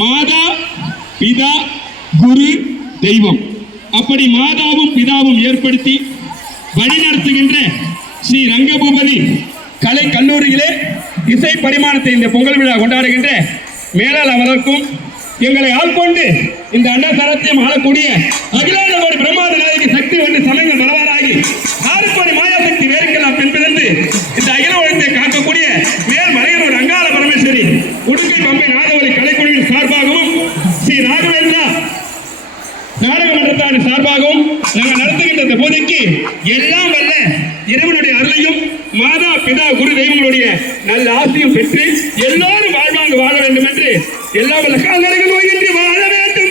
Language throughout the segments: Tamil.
மாதா பிதா குரு தெய்வம். அப்படி மாதாவும் பிதாவும் ஏற்படுத்தி வழிநடத்துகின்ற ஸ்ரீ ரங்கபூபதி கலை கல்லூரியிலே இசை பரிமாணத்தை இந்த பொங்கல் விழா கொண்டாடுகின்ற மேலாள் அவர்களுக்கும் எங்களை ஆள்கொண்டு இந்த அன்னசரத்தையும் ஆளக்கூடிய அகிலாண்ட கோடி பிரம்மாண்ட நாயகி சக்தி வந்து சமயங்கள் பலவாராகி 6 கோடி மாயாசக்தி வேறுக்கெல்லாம் பின்பிறந்து இந்த அகில உலகத்தை காக்கக்கூடிய மேல் மலையனூர் அங்காள பரமேஸ்வரி உடுக்கை பம்பை நாகவலி கலைக்குழுவின் சார்பாகவும் ஸ்ரீ ராகவேந்திரா நாடக மன்றத்தாரின் சார்பாகவும் நாங்கள் நடத்துகின்ற இந்த பூஜைக்கு எல்லாம் வல்ல இறைவனுடைய அருளையும் மாதா பிதா குரு தெய்வங்களுடைய நல்ல ஆசையும் பெற்று எல்லோரும் வாழ்வாங்க வாழ வேண்டும் என்று எல்லா வல்ல கால்நடைகள் ஓய்வின்றி வாழ வேண்டும்.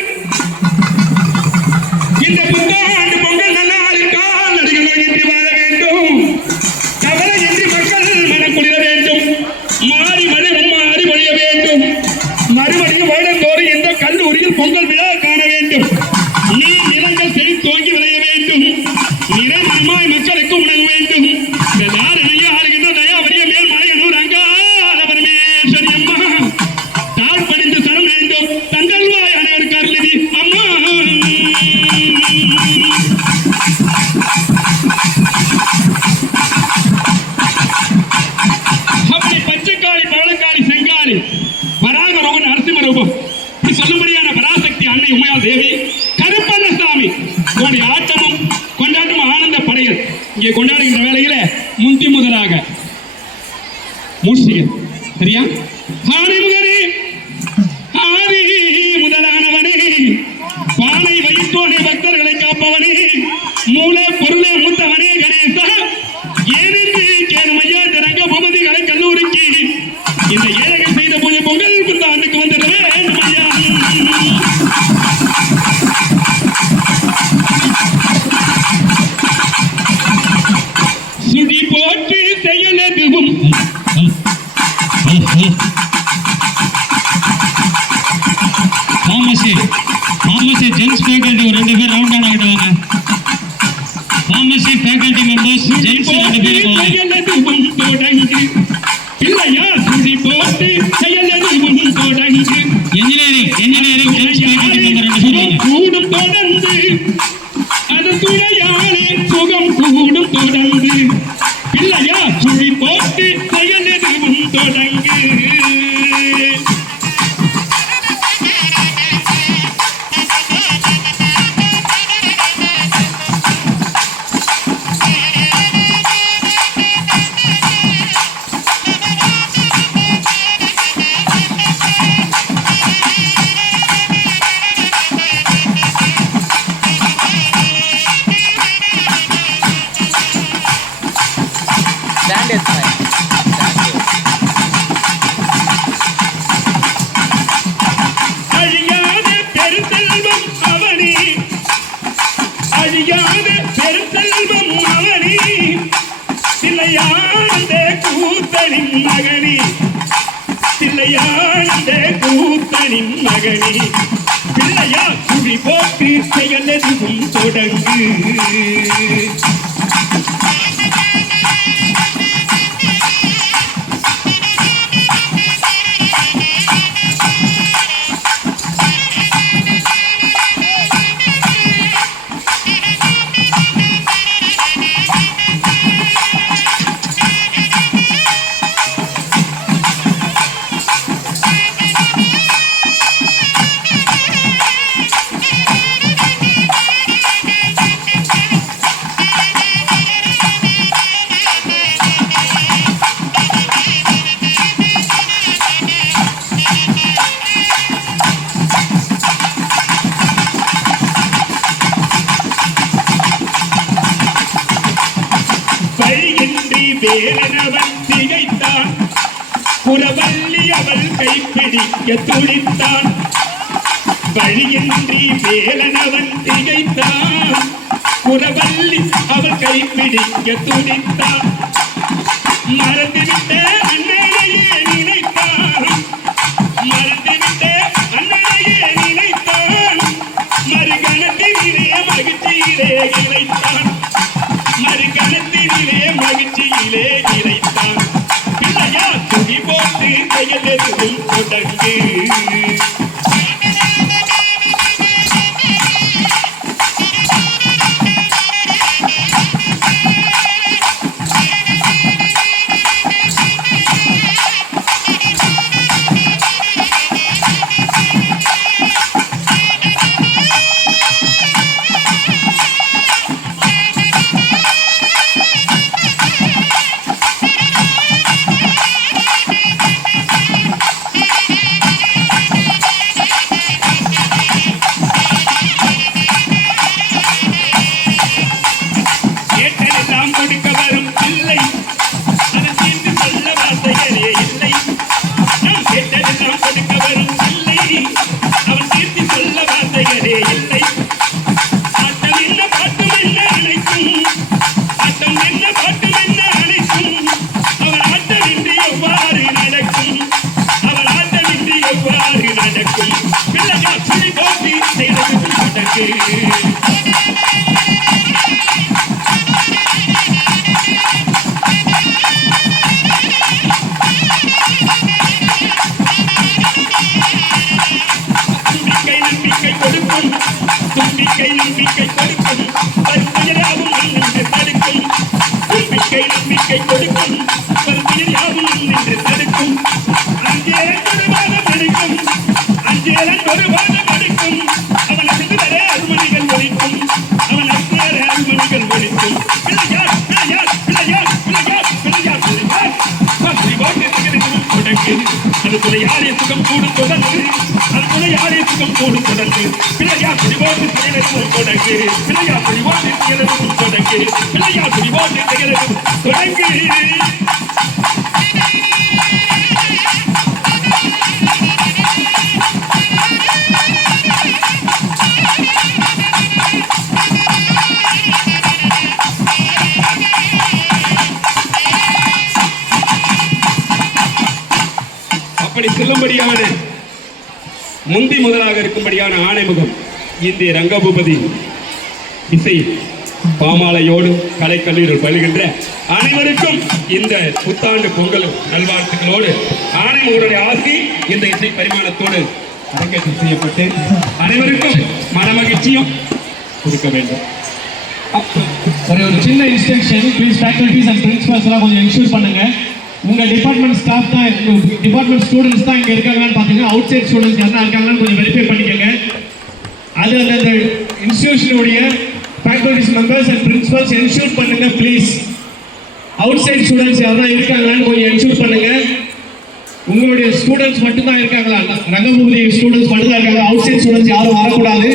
இந்த புத்தாண்டு பொங்கல் நன்னாளில் கால்நடைகள் ஓய்வின்றி வாழ வேண்டும். கவலையின்றி மக்கள் மனம் குளிர வேண்டும். மாறி மழை மும்மாறி பொழிய வேண்டும். மறுபடியும் வருடந்தோறும் இந்த கல்லூரியில் பொங்கல் விழா காண வேண்டும். நீர் நிலங்கள் செழித்தோங்கி விளைய வேண்டும். நிறமாய் மக்களுக்கு உணவு வேண்டும். எல்லாரையும் ஆளுகின்ற தயாவரிய மேல் மலையனூர் அங்காள பரமேஸ்வரி அம்மா தாழ்படிந்து சரம் வேண்டும். தங்கல்வாய் அனைவருக்கு அருளிதி அம்மா. அப்படி பச்சைக்காளி பவளக்காளி செங்காளி வராக ரோகன் நரசிம்ம ரூபம் சொல்லும்படியான பராசக்தி அன்னை உமையா தேவி கருப்பண்ணசாமி உங்களுடைய ஆட்டமும் கொண்டாட்டும் ஆனந்த படையல் இங்கே கொண்டாடுகின்ற வேளையில முந்தி முதலாக மூஷிகன் சரியா ஆதிமுகனே ஆதி முதலானவனே பானை வைத்தோனே பக்தர்களை காப்பவனே மூல பொருளே மூத்தவனே கணேசா ஏனென்று கேளுமையா ரங்க பூபதி கலை கல்லூரிக்கு இந்த ஏழைகள் செய்த பூஜை பொங்கல் புத்தாண்டுக்கு வந்துடவே வேண்டுமையா. சுடி போட்டு செயல் எதுவும் Pharmacy gents faculty ஒரு 2 பேர் ரவுண்ட் ஆகிட்டு வாங்க. Pharmacy faculty members gents 2 பேர் போங்க. இல்லையா சுடி போட்டு செயல் எதுவும் தொடங்கு. engineering gents faculty member 2 பேர் போங்க. கூடும் தொடர்ந்து அது துணையாலே சுகம் கூடும் தொடர்ந்து. இல்லையா சுடி போட்டு செயல் எதுவும் தொடங்கு. மகனே பிள்ளையா சுடி போட்டு செயல் எதுவும் தொடங்கு. வேலனவன் திகைத்தான் புறவல்லி அவள் கைப்பிடிக்க துடித்தான் வழியின்றி வேலனவன் திகைத்தான் புறவல்லி அவள் கைப்பிடிக்க துடித்தான் மறந்துவிட்ட அன்னையே நினைத்தான் மறந்துவிட்ட அன்னையே நினைத்தான் மறுகணத்திலே மகிழ்ச்சியிலே இழைத்தான் மறுகணத்திலே மகிழ்ச்சியிலே இழைத்தான் பிள்ளையா துணி போட்டு கையெழுதும் தொடங்கு நம்பிக்கை கொடுக்கும் பருத்தியாவும் நின்று தடுக்கும் நம்பிக்கை கொடுக்கும் பருத்தியாவும் நின்று தடுக்கும் அஞ்சேரன் ஒரு வாதம் அடிக்கும் அஞ்சேரன் ஒரு வாதம் அடிக்கும் அவன் அசுதர அருமணிகள் ஒழிக்கும் அவன் அசுதர அருமணிகள் ஒழிக்கும் பிள்ளையார் பிள்ளையார் பிள்ளையார் பிள்ளையார் பிள்ளையார் பிள்ளையார் அதுக்குள்ள யாரே சுகம் கூடும் தொடர்ந்து அதுக்குள்ள யாரே சுகம் கூடும் தொடர்ந்து பிள்ளையா புரிவோடு செயலும் தொடங்கு பிள்ளையா புரிவோடு செயலும் தொடங்கு பிள்ளையா புரிவோடு செயலும் தொடங்கு அப்படி சொல்லும்படியான முந்தி முதலாக இருக்கும்படியான ஆணைமுகம் இந்திய ரங்கபூபதி இசை பாமாலையோடு கலைக்கல்லூரில் பயில்கின்ற அனைவருக்கும் இந்த புத்தாண்டு பொங்கல் நல்வாழ்த்துக்களோடு ஆணைமுகனுடைய ஆசி இந்த இசை பரிமாணத்தோடு அரங்கேற்றம் செய்யப்பட்டு அனைவருக்கும் மனமகிழ்ச்சியும் கொடுக்க வேண்டும். ஒரு சின்ன instruction, please faculties and principles எல்லாம் கொஞ்சம் என்ஷூர் பண்ணுங்க. உங்க டிபார்ட்மெண்ட் ஸ்டாஃப் தான், டிபார்ட்மெண்ட் ஸ்டூடெண்ட்ஸ் தான் இங்கே இருக்காங்களான்னு பார்த்தீங்கன்னா அவுட் சைட் ஸ்டூடெண்ட்ஸ் யாரா இருக்காங்களான்னு கொஞ்சம் வெரிஃபை பண்ணிக்கோங்க. அது அந்த இன்ஸ்டிடியூஷனுடைய faculties members and principals ensure பண்ணுங்க ப்ளீஸ். அவுட் சைட் ஸ்டூடெண்ட்ஸ் யாரா இருக்காங்களான்னு கொஞ்சம் என்ஷூர் பண்ணுங்க. உங்களுடைய ஸ்டூடெண்ட்ஸ் மட்டும்தான் இருக்காங்களா, ரங்கபூபதி ஸ்டூடெண்ட்ஸ் மட்டும்தான் இருக்காங்க, அவுட் சைட் ஸ்டூடெண்ட்ஸ் யாரும் வரக்கூடாது.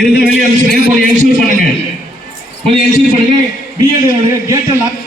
இருந்த வெளியே அனுப்பிச்சுங்க, கொஞ்சம் என்ஷூர் பண்ணுங்க, கொஞ்சம் என்ஷூர் பண்ணுங்க. பிஎல்ஏ கேட்டை லாக்